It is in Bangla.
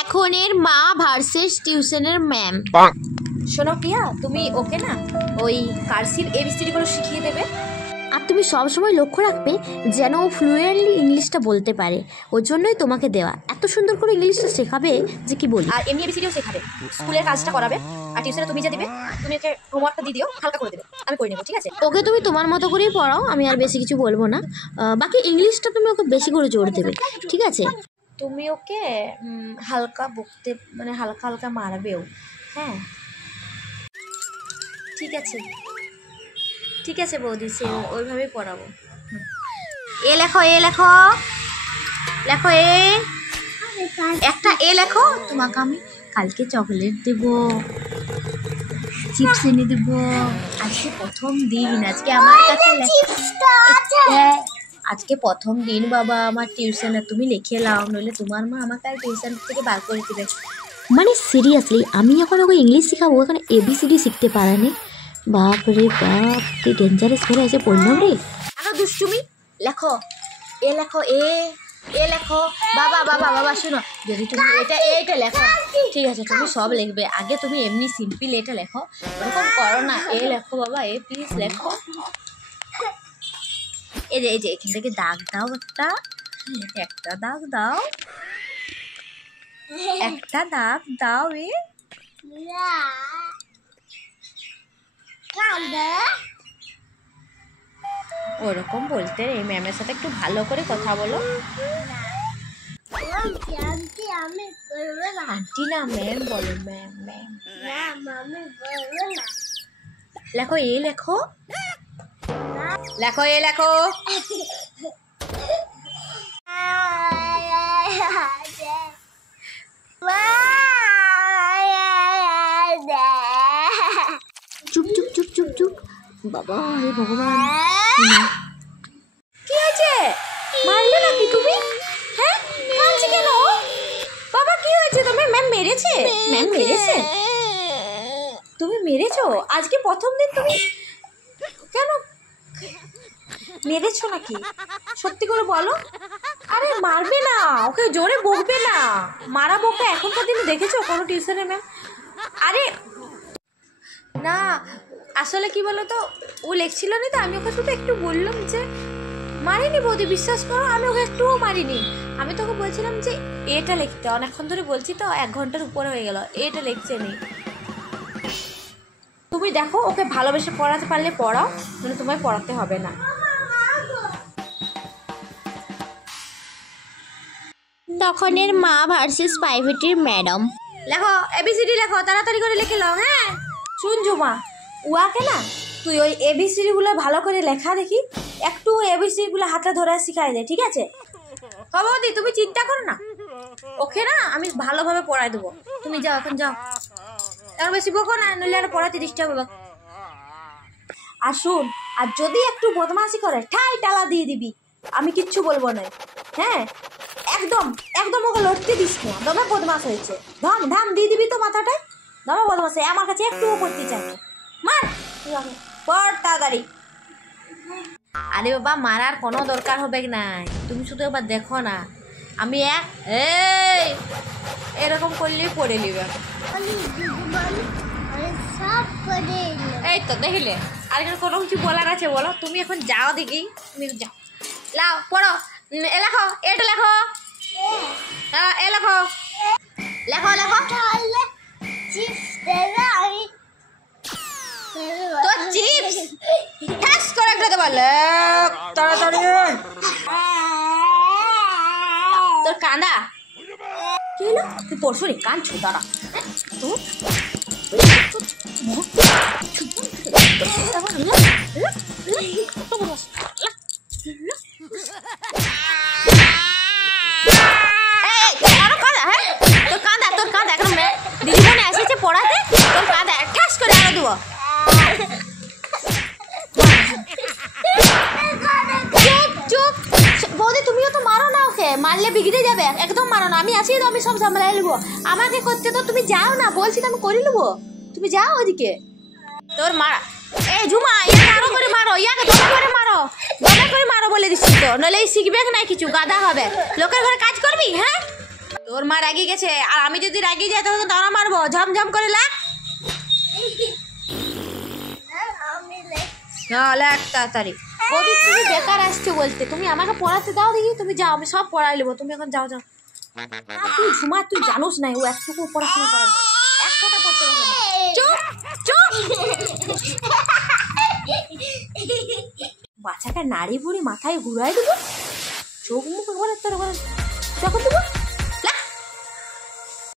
এখনের মা ভার্সেস টিউশনের ম্যাম। শোনো প্রিয়া, তুমি ওকে না ওই কার্সিভ এবিসিডি গুলো শিখিয়ে দেবে। আর তুমি সবসময় লক্ষ্য রাখবে যেন ও ফ্লুয়েন্টলি ইংলিশটা বলতে পারে, ওর জন্যই তোমাকে দেওয়া। এত সুন্দর করে ইংলিশটা শেখাবে যে কি বলি। আর এমনি এবিসিডিও শেখাবে, স্কুলের কাজটা করাবে। আর টিউশনে তুমি যা দিবে, তুমি ওকে হোমওয়ার্কটা দিয়ে দিও, হালকা করে দেবে, আমি করে নেবো, ঠিক আছে? ওকে তুমি তোমার মতো করেই পড়াও, আমি আর বেশি কিছু বলবো না। বাকি ইংলিশটা তুমি ওকে বেশি করে জোর দেবে, ঠিক আছে? তুমি ওকে হালকা বকতে, মানে হালকা হালকা মারবেও। হ্যাঁ ঠিক আছে, ঠিক আছে বৌদি, সে ওইভাবেই পড়াবো। এ লেখো, এ লেখো, লেখো এ, একটা এ লেখো। তোমাকে আমি কালকে চকলেট দেব, চিপস এনে দেব। আজকে প্রথম দিন, আজকে আমার কাছে আজকে প্রথম দিন বাবা আমার টিউশনে, তুমি লিখে লাও, নইলে তোমার মা আমাকে আর টিউশন থেকে বার করে দেবে। মানে সিরিয়াসলি আমি এখন ওকে ইংলিশ শেখাবো, এখন এবিসিডি শিখতে পারেনি। বাপ রে বাপ, কি ডেঞ্জারাস করে এসে পড়লাম রে। আরো দুষ্টুমি, লেখো এ লেখো, এ এ লেখো। বাবা বাবা বাবা শোনো, যদি তুমি এটা লেখো, ঠিক আছে তুমি সব লিখবে, আগে তুমি এমনি সিম্পল এটা লেখো, ওরকম করো না। এ লেখো বাবা, এ প্লিজ লেখো। এই যে এখান থেকে দাগ দাও, একটা দাগ দাও, একটা দাগ দাও। এ ওরকম বলতে রে, ম্যামের সাথে একটু ভালো করে কথা বলো। আন্টি না ম্যাম বলো, ম্যাম ম্যাম। লেখো এ লেখো, লেখো এ লেখো। চুপ চুপ চুপ চুপ চুপ, বাবা হে ভগবান। কি হয়েছে, মারলে নাকি তুমি? হ্যাঁ কাঁদছে কেন বাবা? কি হয়েছে তোমার? ম্যাম মেরেছে? ম্যাম মেরেছে? তুমি মেরেছো? আজকে প্রথম দিন তুমি কেন মেরেছো নাকি? সত্যি করে বলো। আরে মারবে না, ওকে জোরে বকবে না, মারা বকে এখনকার দিনে দেখেছো কোনো টিউশনে ম্যাম? আরে না, আসলে কি বলো তো, ও লেখছিল না তো, আমি ওকে শুধু একটু বললাম যে মারিনি বৌদি, বিশ্বাস করো আমি ওকে একটুও মারিনি। আমি তোকে বলছিলাম যে এটা লিখতে, অনেকক্ষণ ধরে বলছি তো, 1 ঘন্টার উপরে হয়ে গেল, এটা লিখছে নি। তুমি দেখো ওকে ভালোবেসে পড়াতে পারলে পড়াও, মানে তোমায় পড়াতে হবে না। তখনের মা ভার্সেস প্রাইভেটের ম্যাডাম। লেখো এবিসিডি লেখো, তাড়াতাড়ি করে লিখে নাও। হ্যাঁ শুন জুমা, উয়াকে না তুই ওই এবিসিডি গুলো ভালো করে লেখা দেখি, একটু এবিসিডি গুলো হাতে ধরে শিখাই দে, ঠিক আছে? বৌদি তুমি চিন্তা করো না, ওকে না আমি ভালোভাবে পড়াই দেবো। তুমি যাও, এখন যাও, আর বেশি বকো না, নইলে আর পড়াতে ডিস্টার্ব হবে। আর শুন, আর যদি একটু বদমাশি করে ঠাই টালা দিয়ে দিবি, আমি কিচ্ছু বলবো না। হ্যাঁ একদম একদম ওকে লড়তে দিস না, দমে বদমাশ হয়েছে, ধাম ধাম দিয়ে দিবি তো মাথাটায়, দমে বদমাশ। আমার কাছে একটুও পড়তে চাই না, মার পড় তাড়াতাড়ি। আরে বাবা মারার কোনো দরকার হবে নাই, তুমি শুধু একবার দেখো না, আমি এরকম করলেই পড়ে নিবে। এই তো দেখলে, আর এখানে কোনো কিছু বলার আছে বলো? তুমি এখন যাও দেখি, তুমি যাও, লাও পড়ো। এ লেখো, এটা লেখো, হ্যাঁ এ লেখো, লেখো লেখো। তো চিপস ঠাস করে একটা দেবো, লেখ তাড়াতাড়ি। তোর কাঁদা কি হলো? তুই পরশু রে কাঁদছো, দাঁড়া তোর কাঁদা এখন দিদিমণি এসেছে পড়াতে, তোর কাঁদা ঠাস করে আরো দেবো। চুপ চুপ বৌদি, তুমিও তো মারো না ওকে, মারলে বিগড়ে যাবে, একদম মারো না। আমি আছি তো, আমি সব সামলাই নেবো, আমাকে করতে তো তুমি যাও না, বলছি তো আমি করে নেবো, তুমি যাও ওদিকে। তোর মারা, এই ঝুমা ইয়াকে আরো করে মারো, ইয়াকে দমে করে মারো, দমে করে মারো বলে দিচ্ছি তো, নইলে শিখবে না কিছু, গাদা হবে। লোকের ঘরে কাজ করবি? হ্যাঁ তোর মা রাগি গেছে, আর আমি যদি রাগি যাই তোকে ধরা মারবো, ঝমঝম করে লেখ। লেখ তাড়াতাড়ি। বৌদি তুমি বেকার আসছো বলতে, তুমি আমাকে পড়াতে দাও দেখি, তুমি যাও, আমি সব পড়াই নেবো, তুমি এখন যাও যাও। তুই ঝুমা, তুই জানোস না ও একটুকু পড়াশোনা করে না, এক কথা পড়তে পারবে না। চুপ চুপ। বাচ্চাকে নাড়ি বুড়ি মাথায় ঘুরাই দেবো, চোখ মুখ একবারে তোর একবারে যখন দেবো।